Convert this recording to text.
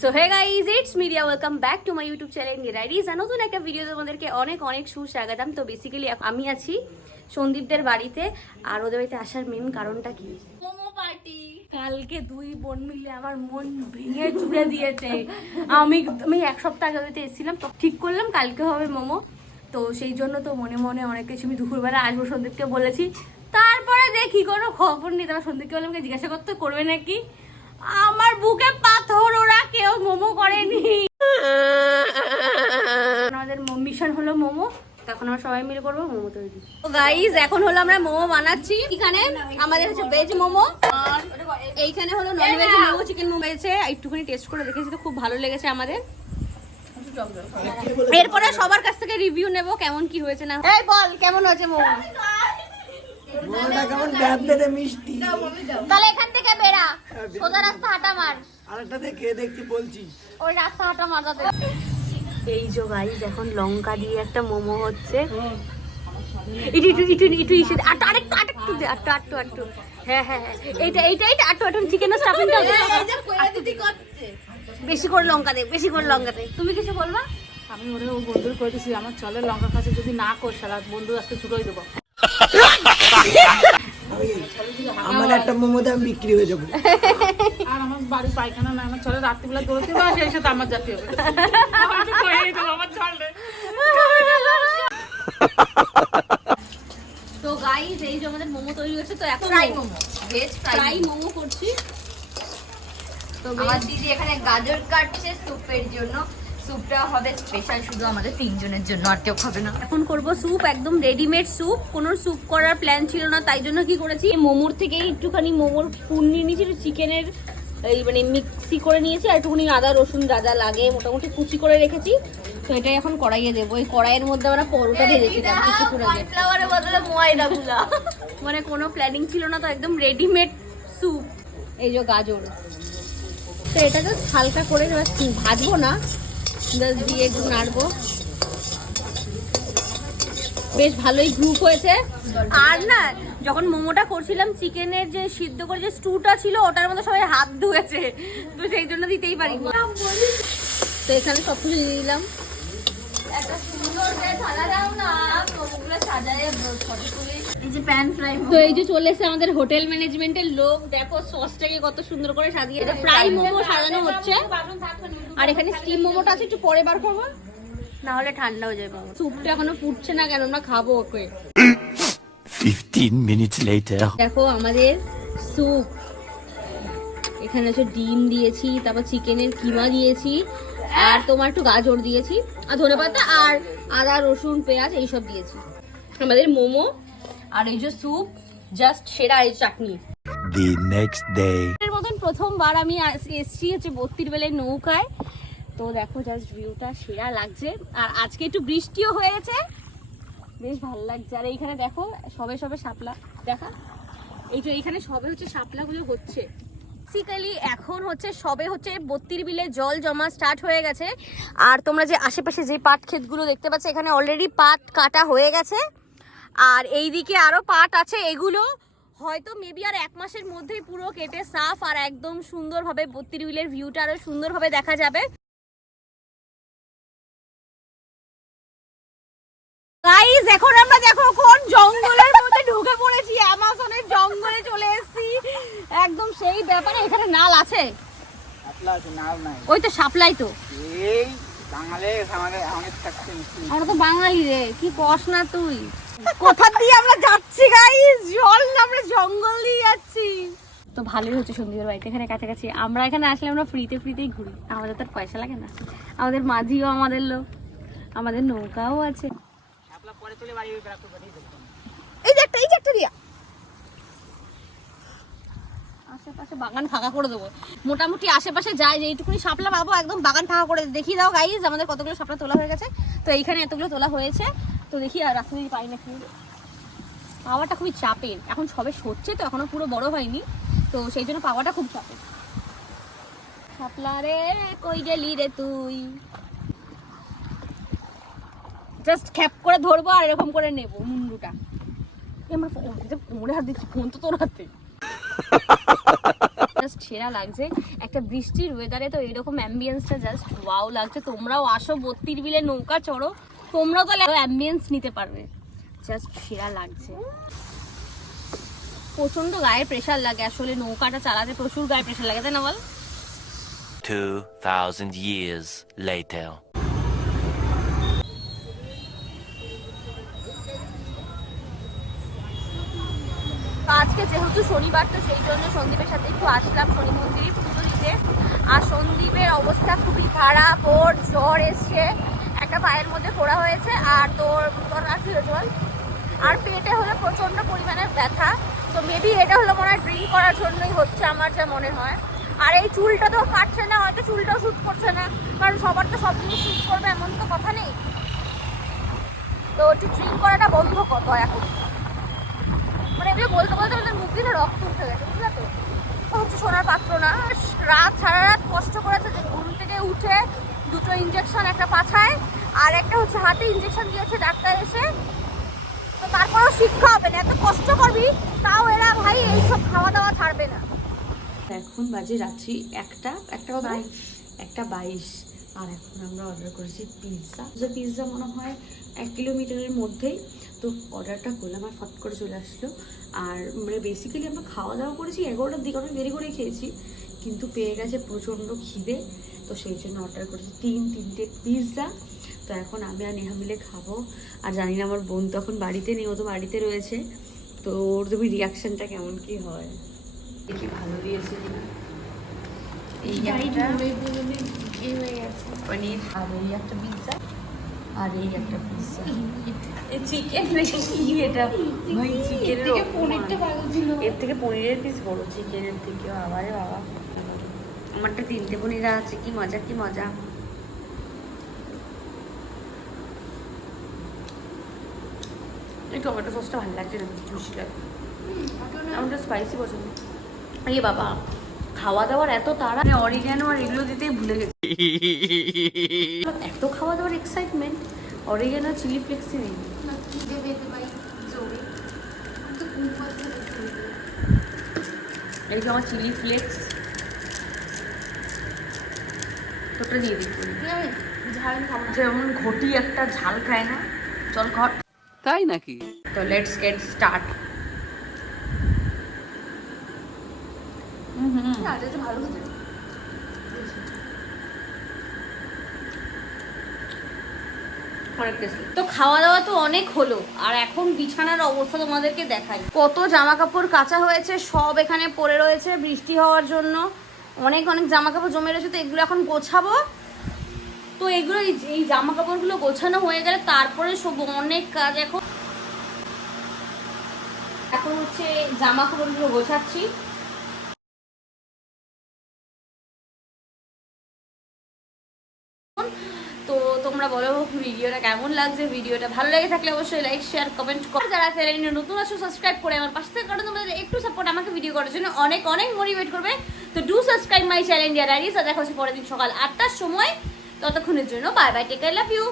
So hey guys, it's মিডিয়া, welcome back to my YouTube channel নিরাইডিজ। নতুন একটা ভিডিও তোমাদেরকে অনেক অনেক সুস্বাগতম। তো বেসিক্যালি আমি আছি সন্দীপদের বাড়িতে, আর ওদের বাড়িতে আসার মেন কারণটা কি? মোমো পার্টি। কালকে দুই বোন মিলে আমার মন ভেঙে চুড়ে দিয়েছে। আমি এক সপ্তাহ আগে বাড়িতে এসেছিলাম, তো ঠিক করলাম কালকে হবে মোমো। তো সেই জন্য তো মনে মনে অনেক কিছু, আমি দুপুরবেলা আসবো সন্দীপকে বলেছি। তারপরে দেখি কোনো খবর নেই। তারপর সন্দীপকে বললাম জিজ্ঞাসা করতে, করবে নাকি। আমার বুকে পাথর, ওরা কেউ মোমো করেনি। আমাদের মিশন হলো মোমো, এখন আমরা সবাই মিলে করবো মোমো তৈরি। তো গাইস, এখন হলো আমরা মোমো বানাচ্ছি। এখানে আমাদের হচ্ছে ভেজ মোমো, আর এইখানে হলো non veg momo, chicken momo হয়েছে। একটুখানি টেস্ট করে দেখেছি, তো খুব ভালো লেগেছে আমাদের। এরপরে সবার কাছ থেকে রিভিউ নেব কেমন কি হয়েছে না। এই বল, কেমন হয়েছে মোমো? তাহলে এখান থেকে বেরা, সোজা রাস্তা হাঁটা মার। আরেকটা দেখে দেখছি বলছি, ওই রাস্তা হাঁটা মার। এই যে গাইস, এখন লঙ্কা দিয়ে একটা মোমো হচ্ছে। বেশি করে লঙ্কা দে, বেশি করে লঙ্কা দে। তুমি কিছু বলবা? আমি ওরে ও বন্ধুর করেছি, আমার চলে লঙ্কা কাছে যদি না কর সালা বন্ধু আজকে ছুটোই দেবো। আমার একটা মোমো দাম বিক্রি হয়ে যাবো। আর আমার বাড়ি পায়খানা না, আমার চলে রাত্রিবেলা দৌড়তে বা সেই সাথে আমার জাতি হবে। তো গাইস, এই যে আমাদের মোমো তৈরি হচ্ছে। তো এখন fry momo, veg fry momo করছি। তো আমার দিদি এখানে গাজর কাটছে স্যুপের জন্য। স্যুপটা হবে স্পেশাল শুধু আমাদের তিনজনের জন্য, আর কেউ খাবে না। এখন করব স্যুপ, একদম রেডিমেড স্যুপ। কোনো স্যুপ করার প্ল্যান ছিল না, তাই জন্য কি করেছি, মোমোর থেকেই একটুখানি মোমোর পুর নিয়ে নিয়েছি, চিকেনের এই মানে মিক্সি করে নিয়েছি, আর একটুখানি আদা রসুন যা যা লাগে মোটামুটি কুচি করে রেখেছি। তো এটাই এখন কড়াইয়ে দেবো। এই কড়াইয়ের মধ্যে আমরা পরোটা ভেজেছিলাম কিছুক্ষণ আগে। কর্নফ্লাওয়ারের বদলে ময়দা গুলা। মানে কোনো প্ল্যানিং ছিল না, তো একদম রেডিমেড স্যুপ। এই যে গাজর, তো এটা জাস্ট হালকা করে ভাজবো না, জাস্ট দিয়ে একটু নাড়বো। বেশ ভালোই গ্রুপ হয়েছে। আর না, যখন মোমোটা করছিলাম, চিকেনের যে সিদ্ধ করে যে স্টুটা ছিল, ওটার মধ্যে সবাই হাত ধুয়েছে, তো সেই জন্য দিতেই পারি। তো এখানে সব কিছু দিয়ে দিলাম। একটা সুন্দর করে থালা দাও না, মোমোগুলো সাজায় ফটো তুলি। এই যে প্যান ফ্রাই তো এই যে চলে এসেছে আমাদের হোটেল ম্যানেজমেন্টের লোক। দেখো সসটাকে কত সুন্দর করে সাজিয়ে, ফ্রাই মোমো সাজানো হচ্ছে। আর এখানে স্টিম মোমোটা আছে, একটু পরে বার করবো, না হলে ঠান্ডা হয়ে যাবে। স্যুপটা এখনো ফুটছে না কেন, আমরা খাবো ওকে। 15 minutes later. দেখো আমাদের স্যুপ, এখানে হচ্ছে ডিম দিয়েছি, তারপর চিকেনের কিমা দিয়েছি, আর তোমার একটু গাজর দিয়েছি, আর ধনেপাতা, আর আদা রসুন পেঁয়াজ এইসব দিয়েছি। আমাদের মোমো আর এই যে স্যুপ জাস্ট সেরা। এই চাটনি The next day. এর মতন প্রথমবার আমি এসছি হচ্ছে 32 বেলায় নৌকায়। তো দেখো জাস্ট ভিউটা সেরা লাগছে। আর আজকে একটু বৃষ্টিও হয়েছে, বেশ ভালো লাগছে। আর এইখানে দেখো সবে সবে শাপলা দেখা, এই যে এইখানে সবে হচ্ছে শাপলাগুলো হচ্ছে। বেসিক্যালি এখন হচ্ছে সবে হচ্ছে 32 বিলে জল জমা স্টার্ট হয়ে গেছে। আর তোমরা যে আশেপাশে যে পাট ক্ষেতগুলো দেখতে পাচ্ছ, এখানে অলরেডি পাট কাটা হয়ে গেছে। আর এইদিকে আরো পাট আছে, এগুলো হয়তো মেবি আর 1 মাসের মধ্যেই পুরো কেটে সাফ আর একদম সুন্দরভাবে 32 বিলের ভিউটা আরো সুন্দরভাবে দেখা যাবে। গাইস, এখন আমরা দেখো কোন জঙ্গলের মধ্যে ঢুকে পড়েছি। অ্যামাজনের জঙ্গলে চলে এসেছি, একদম সেই ব্যাপারে। এখানে নাল আছে, ওই তো সাপ্লাই। তো আমরা তো বাঙালি রে, কি কস না তুই। কোথা দিয়ে আমরা যাচ্ছি গাইস? জল না, আমরা জঙ্গল দিয়ে যাচ্ছি। তো ভালোই হচ্ছে সন্দীপের বাড়িতে এখানে কাছাকাছি। আমরা এখানে আসলে আমরা ফ্রিতেই ঘুরি, আমাদের তো পয়সা লাগে না। আমাদের মাঝিও আমাদের লোক, আমাদের নৌকাও আছে। এই যে একটা দিয়া আশেপাশে বাগান ফাঁকা করে দেবো। মোটামুটি আশেপাশে যায় যে এইটুকুনি শাপলা পাবো, একদম বাগান ফাঁকা করে দেখিয়ে দাও গাইজ। আমাদের কতগুলো শাপলা তোলা হয়ে গেছে, তো এইখানে এতগুলো তোলা হয়েছে। তো দেখি আর রাস্তা দিয়ে পাই নাকি। পাওয়াটা খুবই চাপের, এখন সবে সরছে, তো এখনো পুরো বড় হয়নি, তো সেই জন্য পাওয়াটা খুব চাপের। শাপলা রে কই গেলি রে তুই, জাস্ট খ্যাপ করে ধরবো আর এরকম করে নেবো মুন্ডুটা। আমরা কোমরে হাত দিচ্ছি, ফোন তো তোর হাতে। জাস্ট সেরা লাগছে। একটা বৃষ্টির ওয়েদারে তো এরকম অ্যাম্বিয়েন্সটা জাস্ট ওয়াও লাগছে। তোমরাও আসো বত্তির বিলে নৌকা চড়ো, তোমরাও তো অ্যাম্বিয়েন্স নিতে পারবে, জাস্ট সেরা লাগছে। প্রচন্ড গায়ে প্রেশার লাগে আসলে নৌকাটা চালাতে, প্রচুর গায়ে প্রেশার লাগে, তাই না বল? 2000 years later. আজকে যেহেতু শনিবার তো সেই জন্য সন্দীপের সাথে একটু আসলাম শনি মন্দিরে পুজো দিতে। আর সন্দীপের অবস্থা খুবই খারাপ, ওর জ্বর এসছে, একটা পায়ের মধ্যে ফোড়া হয়েছে, আর তোর আর কি হয়েছে বল, আর পেটে হলো প্রচন্ড পরিমাণে ব্যথা। তো মেবি এটা হলো মনে হয় ড্রিঙ্ক করার জন্যই হচ্ছে আমার যা মনে হয়। আর এই চুলটা তো কাটছে না, হয়তো চুলটাও শ্যুট করছে না, কারণ সবার তো সব জিনিস শ্যুট করবে এমন তো কথা নেই। তো একটু ড্রিঙ্ক করাটা বন্ধ কত এখন, মানে এগুলো বলতে বলতে আমাদের মুখ দিয়ে রক্ত উঠে গেছে, বুঝলে তো? হচ্ছে সোনার পাত্র না, রাত সারা রাত কষ্ট করেছে, যে ঘুম থেকে উঠে 2টো ইঞ্জেকশন, একটা পাছায় আর একটা হচ্ছে হাতে ইঞ্জেকশন দিয়েছে ডাক্তার এসে। তো তারপরেও শিক্ষা হবে না, এত কষ্ট করবি তাও এরা ভাই এইসব খাওয়া দাওয়া ছাড়বে না। এখন বাজে রাত্রি 1:22 আর এখন আমরা অর্ডার করেছি পিৎজা। পিৎজা মনে হয় 1 কিলোমিটারের মধ্যেই, তো অর্ডারটা করলাম আর ফট করে চলে আসলো। আর মানে বেসিক্যালি আমরা খাওয়া দাওয়া করেছি 11টার দিকে, অনেক দেরি করে খেয়েছি, কিন্তু পেয়ে গেছে প্রচণ্ড খিদে, তো সেই জন্য অর্ডার করেছি 3টে পিৎজা। তো এখন আমি আর নেহা মিলে খাবো। আর জানি না আমার বোন তখন বাড়িতে নেই, ও তো বাড়িতে রয়েছে, তো ওর তুমি রিয়াকশানটা কেমন কি হয়, দেখি ভালো দিয়েছে কিনা। এই একটা পনির, আর এই একটা পিৎজা, আর এই একটা পিৎজা। এই চিকেন নাকি এটা ভাই, চিকেনের পনিরটা ভালো ছিল, এর থেকে পনিরের পিস বড় চিকেনের থেকেও। আবারে বাবা, আমারটা 3টে পনির আছে, কি মজা কি মজা। এই টমেটো সসটা ভালো লাগছে না, মিষ্টি লাগে, আমার তো স্পাইসি পছন্দ। এই বাবা, খাওয়া দাওয়ার এত তাড়া, অরিগ্যানো আর এগুলো দিতেই ভুলে গেছি। এত খাওয়া দাওয়ার এক্সাইটমেন্ট, অরিগ্যানো চিলি ফ্লেক্সই নেই। এই যে আমার চিলি ফ্লেক্স, তোটা দিয়ে দিচ্ছি। ঝাল খাবো, যেমন ঘটি একটা ঝাল খায় না, চল ঘট। তাই নাকি? তো লেটস গেট স্টার্ট। ভালো হতো। তো খাওয়া দাওয়া তো অনেক হলো, আর এখন বিছানার অবস্থা তোমাদেরকে দেখাই। কত জামা কাপড় কাচা হয়েছে, সব এখানে পড়ে রয়েছে বৃষ্টি হওয়ার জন্য, অনেক অনেক জামা কাপড় জমে রয়েছে। তো এগুলো এখন গোছাবো। তো এগুলো এই জামা কাপড়গুলো গোছানো হয়ে গেলে তারপরে সব অনেক কাজ। এখন হচ্ছে জামা কাপড়গুলো গোছাচ্ছি। তো তোমরা বলো ভিডিওটা কেমন লাগছে, ভিডিওটা ভালো লেগে থাকলে অবশ্যই লাইক শেয়ার কমেন্ট করো। যারা চ্যানেলে নতুন আছো সাবস্ক্রাইব করে আমার পাশে থেকে কারণ তোমাদের একটু সাপোর্ট আমাকে ভিডিও করার জন্য অনেক অনেক মোটিভেট করবে। তো do subscribe my channel India diaries. দেখা হচ্ছে পরের দিন সকাল 8টার সময়। ততক্ষণের জন্য bye bye, take care, love you.